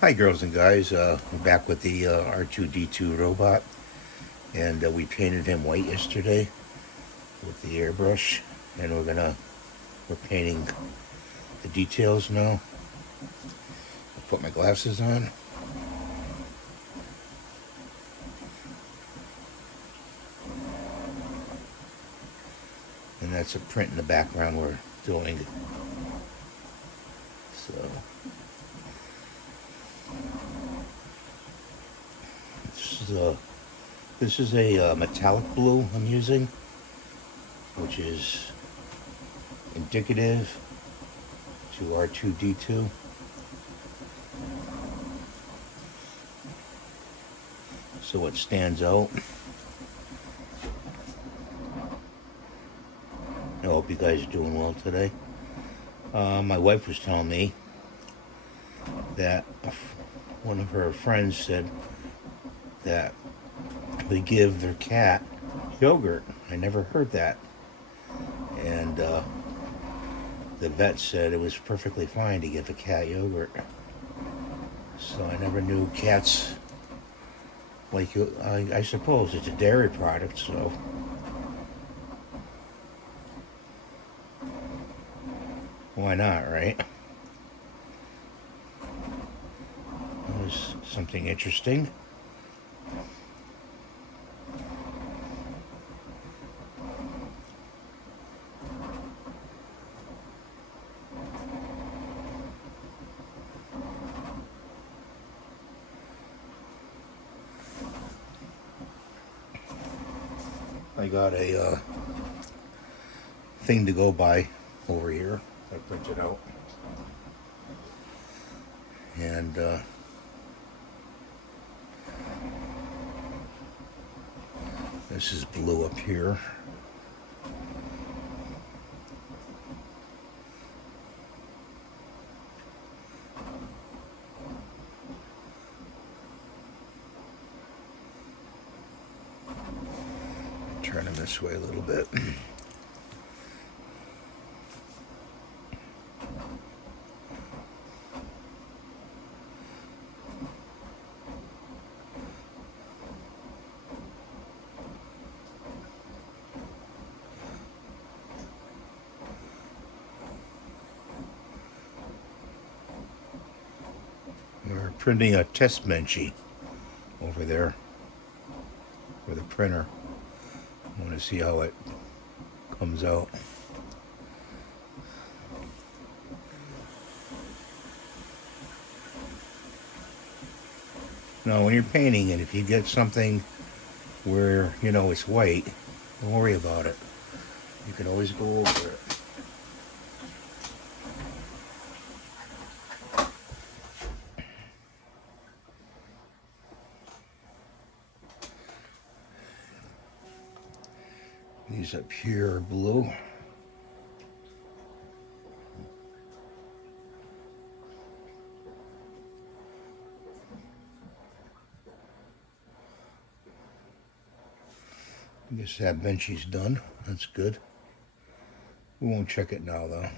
Hi girls and guys, we're back with the R2D2 robot, and we painted him white yesterday with the airbrush, and we're painting the details now. I'll put my glasses on, and that's a print in the background we're doing. So this is a metallic blue I'm using, which is indicative to R2D2. So it stands out. I hope you guys are doing well today. My wife was telling me that one of her friends said that they give their cat yogurt. I never heard that. And the vet said it was perfectly fine to give a cat yogurt. So I never knew cats, like, I suppose it's a dairy product, so why not, right? That was something interesting. I got a thing to go by over here. I printed out. And this is blue up here. Turn them this way a little bit. We're printing a test benchy over there for the printer. I want to see how it comes out. Now, when you're painting it, if you get something where you know it's white, don't worry about it. You can always go over it. These up here are blue. I guess that benchy's done. That's good. We won't check it now, though.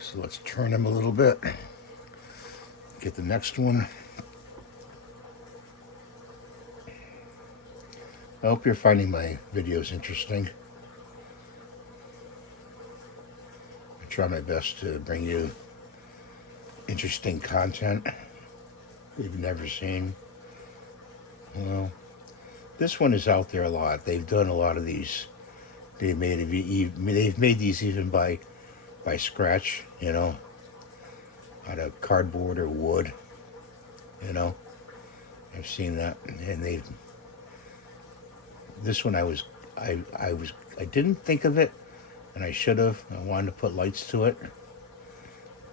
So let's turn him a little bit. Get the next one. I hope you're finding my videos interesting. I try my best to bring you interesting content you've never seen. Well, this one is out there a lot. They've done a lot of these. They've made these even by scratch, you know, out of cardboard or wood, you know. I've seen that, and this one I didn't think of it, and I should have. I wanted to put lights to it,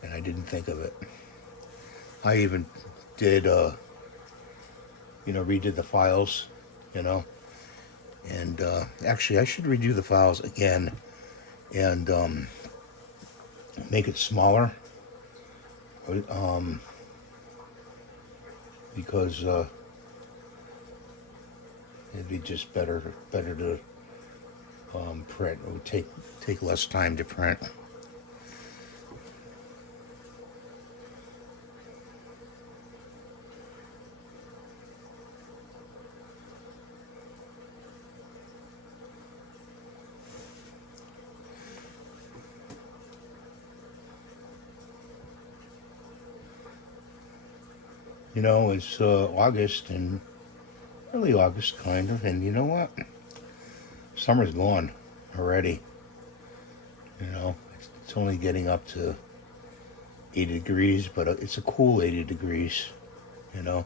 and I didn't think of it. I even did redid the files, you know. And actually, I should redo the files again and make it smaller, because it'd be just better to print. It would take less time to print. It's August, and early August, kind of, and you know what? Summer's gone already. It's only getting up to 80 degrees, but it's a cool 80 degrees, you know.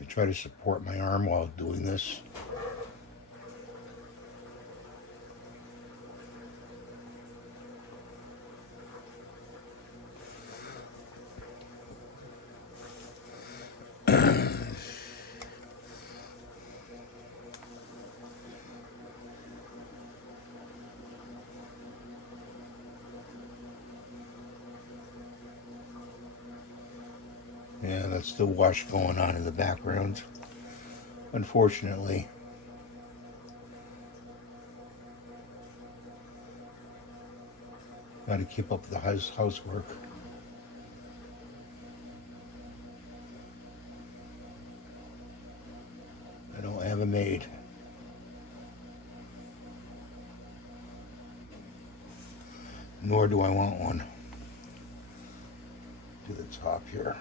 I try to support my arm while doing this. Yeah, that's the wash going on in the background, unfortunately. Got to keep up with the housework. I don't have a maid. Nor do I want one. To the top here.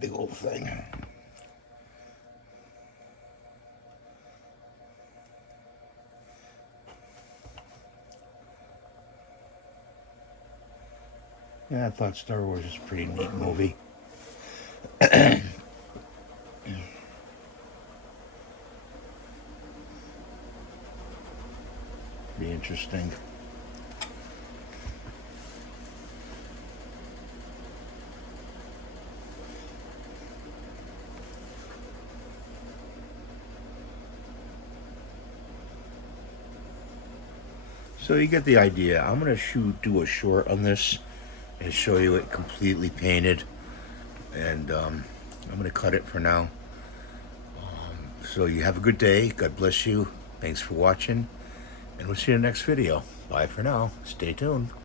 Big old thing. Yeah, I thought Star Wars was a pretty neat movie. Pretty interesting. So you get the idea. I'm gonna do a short on this and show you it completely painted, and I'm gonna cut it for now. So you have a good day. God bless you. Thanks for watching, and we'll see you in the next video. Bye for now. Stay tuned.